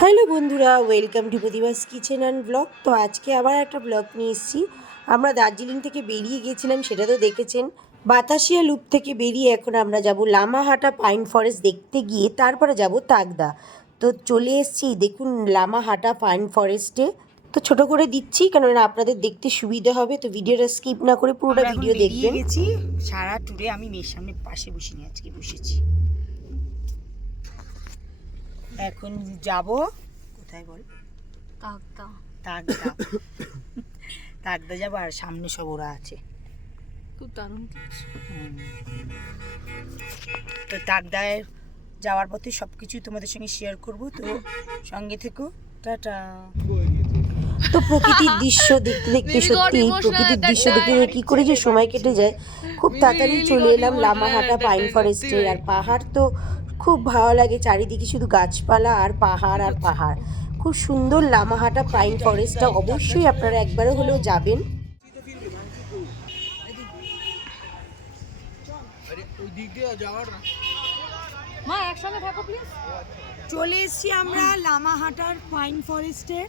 Hello বন্ধুরা, welcome to Pratibha's kitchen and blog. তো আজকে আবার একটা ব্লগ নিয়ে এসেছি। আমরা দার্জিলিং থেকে বেরিয়ে গেছিলাম, সেটা তো দেখেছেন। বাতাসিয়া লুপ থেকে বেরিয়ে এখন আমরা যাব লামাহাটা পাইন ফরেস্ট দেখতে, গিয়ে তারপরে যাব তাকদা। তো চলে এসেছি, দেখুন লামাহাটা পাইন ফরেস্টে। তো ছোট করে দিচ্ছি কেননা আপনাদের দেখতে সুবিধা হবে। তো ভিডিওটা স্কিপ না করে পুরোটা ভিডিও দেখবেন। গেছি সারা ট্যুরে আমি মেয়ের সামনে পাশে বসিনি, আজকে বসেছি। এখন যাব কোথায় বল? তাকদা। তাকদা। তাকদা যাবো, আর সামনে সব ওরা আছে। খুব দারুণ। তো তাকদায় যাওয়ার পথে সব কিছু তোমাদের সঙ্গে শেয়ার করব, তো সঙ্গে থেকো। টাটা। তো প্রকৃতির দৃশ্য দেখতে দেখতে সত্যি প্রকৃতির দৃশ্য দেখতে কি করে যে সময় কেটে যায়, খুব তাড়াতাড়ি চলে এলাম লামাহাটা পাইন ফরেস্টে। আর পাহাড় তো খুব ভালো লাগে, চারিদিকে শুধু গাছপালা আর পাহাড় আর পাহাড়। খুব সুন্দর লামাহাটা পাইন ফরেস্টটা, অবশ্যই আপনারা একবারও হলেও যাবেন। মা একসঙ্গে থাকো প্লিজ। চলে এসেছি আমরা লামাহাটার পাইন ফরেস্টে।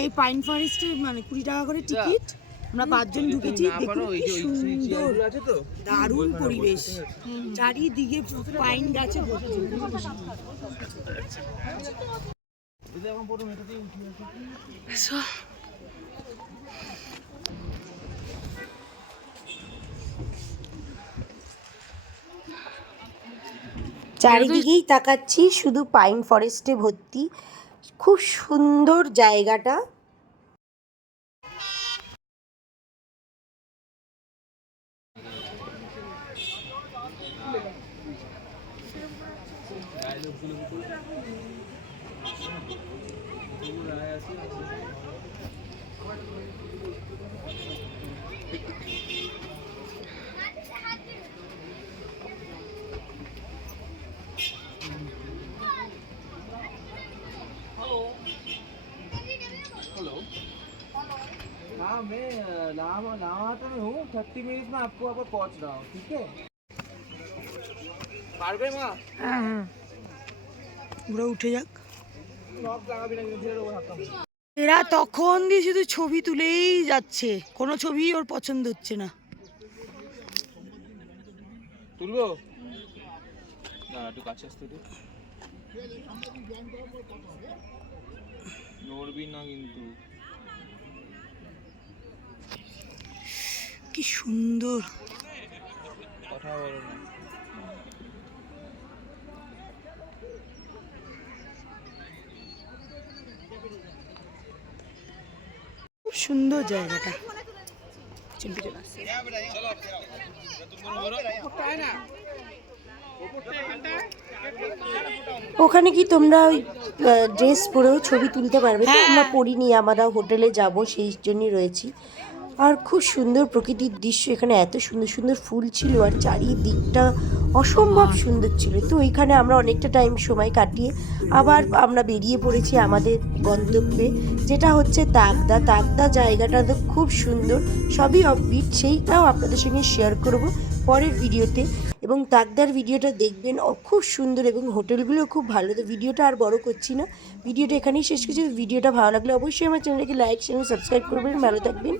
এই পাইন ফরেস্টে মানে 20 টাকা করে টিকিট। আমরা 5 জন ঢুকেছি। দেখুন কি সুন্দর, দারুণ পরিবেশ, চারিদিকে পাইন গাছে ভর্তি। চারিদিকেই তাকাচ্ছি, শুধু পাইন ফরেস্টে ভর্তি। খুব সুন্দর জায়গাটা। हाँ मैं लामाहाटा में हूँ। 30 मिनट में आपको वहाँ पर पहुँच रहा हूँ, ठीक है? पारबे माँ? হ্যাঁ হ্যাঁ, ওরা উঠে যাক। लॉक लगा भी नहीं, धीरे रहो आता हूँ। এরা তখন দিয়ে শুধু ছবি তুলেই যাচ্ছে, কোনো ছবি ওর পছন্দ হচ্ছে না। তুলবো না, একটু কাছে আসতে দে। নড়বি না কিন্তু। কি সুন্দর, কথা বলো না। খুব সুন্দর জায়গাটা। ওখানে কি তোমরা ওই ড্রেস পরেও ছবি তুলতে পারবে? তো আমরা পরিনি, আমরা হোটেলে যাব সেই জন্যই রয়েছি। আর খুব সুন্দর প্রকৃতির দৃশ্য, এখানে এত সুন্দর সুন্দর ফুল ছিল আর চারিদিকটা অসম্ভব সুন্দর ছিল। তো এখানে আমরা অনেকটা টাইম সময় কাটিয়ে আবার আমরা বেরিয়ে পড়েছি আমাদের গন্তব্যে, যেটা হচ্ছে তাকদা। তাকদা জায়গাটা তো খুব সুন্দর, সবই অফবিট, সেইটাও আপনাদের সঙ্গে শেয়ার করব পরের ভিডিওতে। এবং তাকদার ভিডিওটা দেখবেন, খুব সুন্দর, এবং হোটেলগুলো খুব ভালো। তো ভিডিওটা আর বড় করছি না, ভিডিওটা এখানেই শেষ করছি। ভিডিওটা ভালো লাগলে অবশ্যই আমার চ্যানেলটাকে লাইক শেয়ার সাবস্ক্রাইব করবেন। ভালো থাকবেন।